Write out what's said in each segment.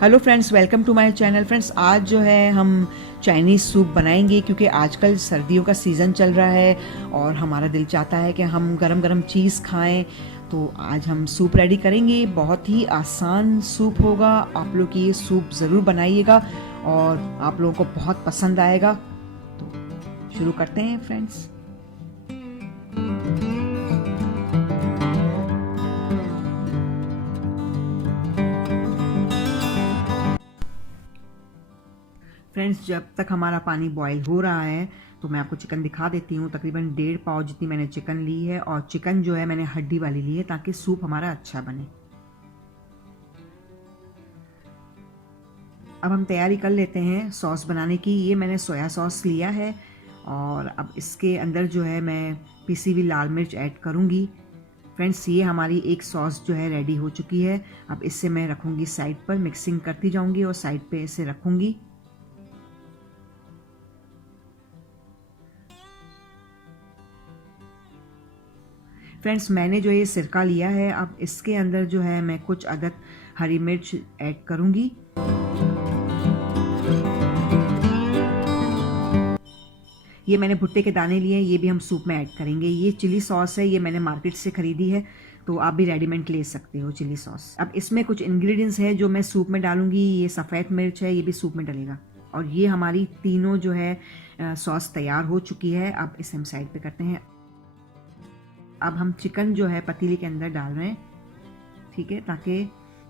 Hello friends, welcome to my channel. Friends, आज जो है हम चाइनीज़ सूप बनाएंगे क्योंकि आजकल सर्दियों का सीज़न चल रहा है और हमारा दिल चाहता है कि हम गरम गरम चीज़ खाएं। तो आज हम सूप रेडी करेंगे। बहुत ही आसान सूप होगा। आप लोग ये सूप ज़रूर बनाइएगा और आप लोगों को बहुत पसंद आएगा। तो शुरू करते हैं फ्रेंड्स। फ्रेंड्स, जब तक हमारा पानी बॉईल हो रहा है तो मैं आपको चिकन दिखा देती हूँ। तकरीबन 1.5 पाव जितनी मैंने चिकन ली है और चिकन जो है मैंने हड्डी वाली ली है ताकि सूप हमारा अच्छा बने। अब हम तैयारी कर लेते हैं सॉस बनाने की। ये मैंने सोया सॉस लिया है और अब इसके अंदर जो है मैं पिसी हुई लाल मिर्च ऐड करूँगी। फ्रेंड्स, ये हमारी एक सॉस जो है रेडी हो चुकी है। अब इससे मैं रखूँगी साइड पर, मिक्सिंग करती जाऊँगी और साइड पे इसे रखूँगी। फ्रेंड्स, मैंने जो ये सिरका लिया है, अब इसके अंदर जो है मैं कुछ अदद हरी मिर्च ऐड करूँगी। ये मैंने भुट्टे के दाने लिए हैं, ये भी हम सूप में ऐड करेंगे। ये चिली सॉस है, ये मैंने मार्केट से ख़रीदी है, तो आप भी रेडीमेड ले सकते हो चिली सॉस। अब इसमें कुछ इंग्रेडिएंट्स हैं जो मैं सूप में डालूंगी। ये सफ़ेद मिर्च है, ये भी सूप में डलेगा। और ये हमारी तीनों जो है सॉस तैयार हो चुकी है। अब इसे हम साइड पे करते हैं। अब हम चिकन जो है पतीले के अंदर डाल रहे हैं, ठीक है, ताकि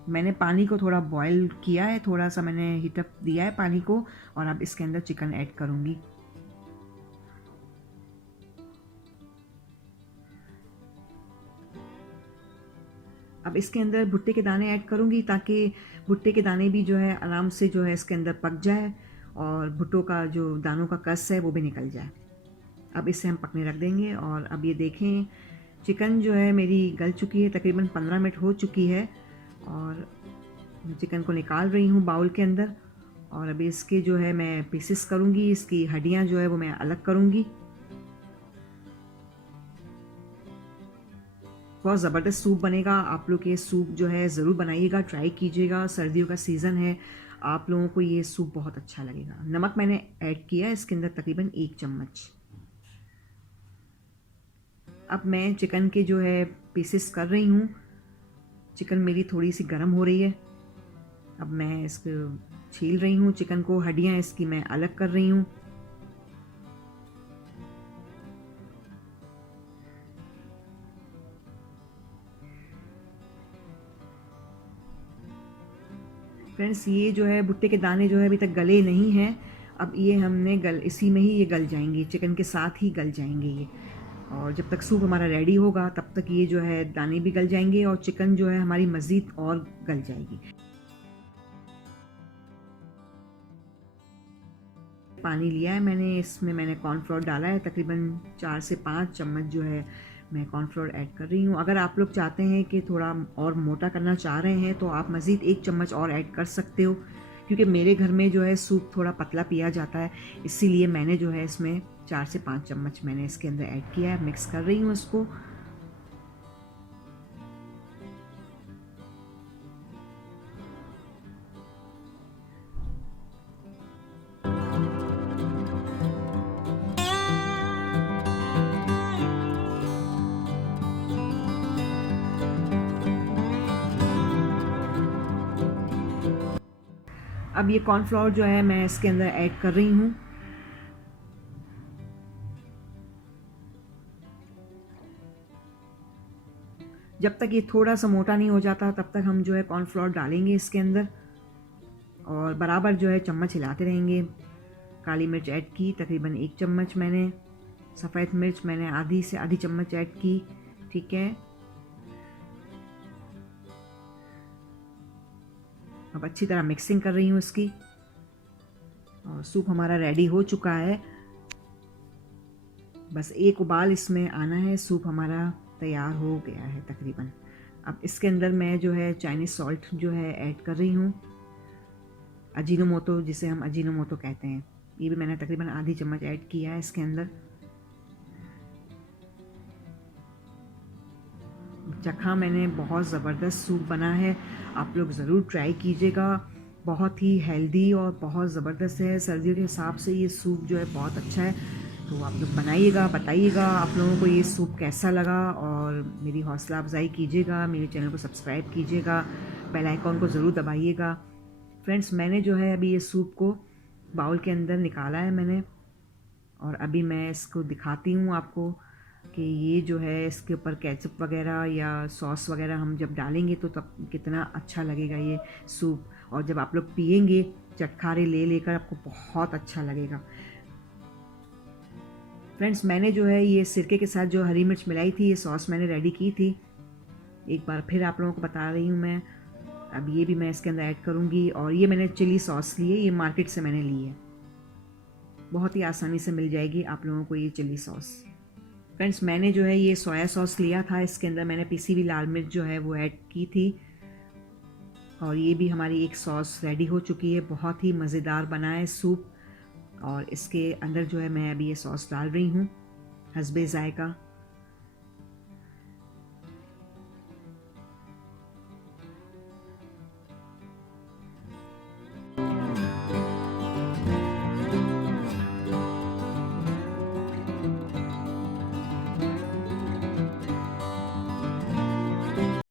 मैंने पानी को थोड़ा बॉईल किया है, थोड़ा सा मैंने हीटअप दिया है पानी को और अब इसके अंदर चिकन ऐड करूँगी। अब इसके अंदर भुट्टे के दाने ऐड करूँगी ताकि भुट्टे के दाने भी जो है आराम से जो है इसके अंदर पक जाए और भुट्टों का जो दानों का कस है वो भी निकल जाए। अब इसे हम पकने रख देंगे। और अब ये देखें, चिकन जो है मेरी गल चुकी है, तकरीबन 15 मिनट हो चुकी है और मैं चिकन को निकाल रही हूँ बाउल के अंदर। और अभी इसके जो है मैं पीसेस करूँगी, इसकी हड्डियाँ जो है वो मैं अलग करूँगी। बहुत ज़बरदस्त सूप बनेगा। आप लोग ये सूप जो है ज़रूर बनाइएगा, ट्राई कीजिएगा। सर्दियों का सीज़न है, आप लोगों को ये सूप बहुत अच्छा लगेगा। नमक मैंने ऐड किया है इसके अंदर तकरीबन 1 चम्मच। अब मैं चिकन के जो है पीसेस कर रही हूँ। चिकन मेरी थोड़ी सी गर्म हो रही है। अब मैं इसको छील रही हूँ, चिकन को, हड्डियाँ इसकी मैं अलग कर रही हूँ। फ्रेंड्स, ये जो है भुट्टे के दाने जो है अभी तक गले नहीं हैं। अब ये हमने इसी में ही ये गल जाएंगे, चिकन के साथ ही गल जाएंगे ये। और जब तक सूप हमारा रेडी होगा तब तक ये जो है दाने भी गल जाएंगे और चिकन जो है हमारी मज़ीद और गल जाएगी। पानी लिया है मैंने, इसमें मैंने कॉर्नफ्लोर डाला है, तकरीबन 4 से 5 चम्मच जो है मैं कॉर्नफ्लोर ऐड कर रही हूँ। अगर आप लोग चाहते हैं कि थोड़ा और मोटा करना चाह रहे हैं तो आप मज़ीद 1 चम्मच और ऐड कर सकते हो, क्योंकि मेरे घर में जो है सूप थोड़ा पतला पिया जाता है, इसीलिए मैंने जो है इसमें 4 से 5 चम्मच मैंने इसके अंदर ऐड किया है। मिक्स कर रही हूँ इसको। अब ये कॉर्नफ्लोर जो है मैं इसके अंदर ऐड कर रही हूँ। जब तक ये थोड़ा सा मोटा नहीं हो जाता तब तक हम जो है कॉर्नफ्लोर डालेंगे इसके अंदर और बराबर जो है चम्मच हिलाते रहेंगे। काली मिर्च ऐड की तकरीबन 1 चम्मच मैंने, सफ़ेद मिर्च मैंने आधी से आधी चम्मच ऐड की, ठीक है। अब अच्छी तरह मिक्सिंग कर रही हूँ इसकी और सूप हमारा रेडी हो चुका है। बस एक उबाल इसमें आना है, सूप हमारा तैयार हो गया है तकरीबन। अब इसके अंदर मैं जो है चाइनीज़ सॉल्ट जो है ऐड कर रही हूँ, अजीनोमोटो जिसे हम अजीनोमोटो कहते हैं, ये भी मैंने तकरीबन आधी चम्मच ऐड किया है इसके अंदर। चखा मैंने, बहुत ज़बरदस्त सूप बना है, आप लोग ज़रूर ट्राई कीजिएगा। बहुत ही हेल्दी और बहुत ज़बरदस्त है। सर्दियों के हिसाब से ये सूप जो है बहुत अच्छा है। तो आप लोग बनाइएगा, बताइएगा आप लोगों को ये सूप कैसा लगा, और मेरी हौसला अफ़ज़ाई कीजिएगा, मेरे चैनल को सब्सक्राइब कीजिएगा, बेल आइकॉन को ज़रूर दबाइएगा। फ्रेंड्स, मैंने जो है अभी ये सूप को बाउल के अंदर निकाला है मैंने, और अभी मैं इसको दिखाती हूँ आपको कि ये जो है इसके ऊपर केचप वगैरह या सॉस वगैरह हम जब डालेंगे तो तब कितना अच्छा लगेगा ये सूप, और जब आप लोग पियेंगे चटखारे ले लेकर आपको बहुत अच्छा लगेगा। फ्रेंड्स, मैंने जो है ये सिरके के साथ जो हरी मिर्च मिलाई थी, ये सॉस मैंने रेडी की थी। एक बार फिर आप लोगों को बता रही हूँ मैं। अब ये भी मैं इसके अंदर ऐड करूँगी, और ये मैंने चिली सॉस ली है, ये मार्केट से मैंने ली है, बहुत ही आसानी से मिल जाएगी आप लोगों को ये चिली सॉस। फ्रेंड्स, मैंने जो है ये सोया सॉस लिया था, इसके अंदर मैंने पिसी हुई लाल मिर्च जो है वो ऐड की थी, और ये भी हमारी एक सॉस रेडी हो चुकी है। बहुत ही मज़ेदार बना है सूप, और इसके अंदर जो है मैं अभी ये सॉस डाल रही हूँ हस्बे ज़ायका।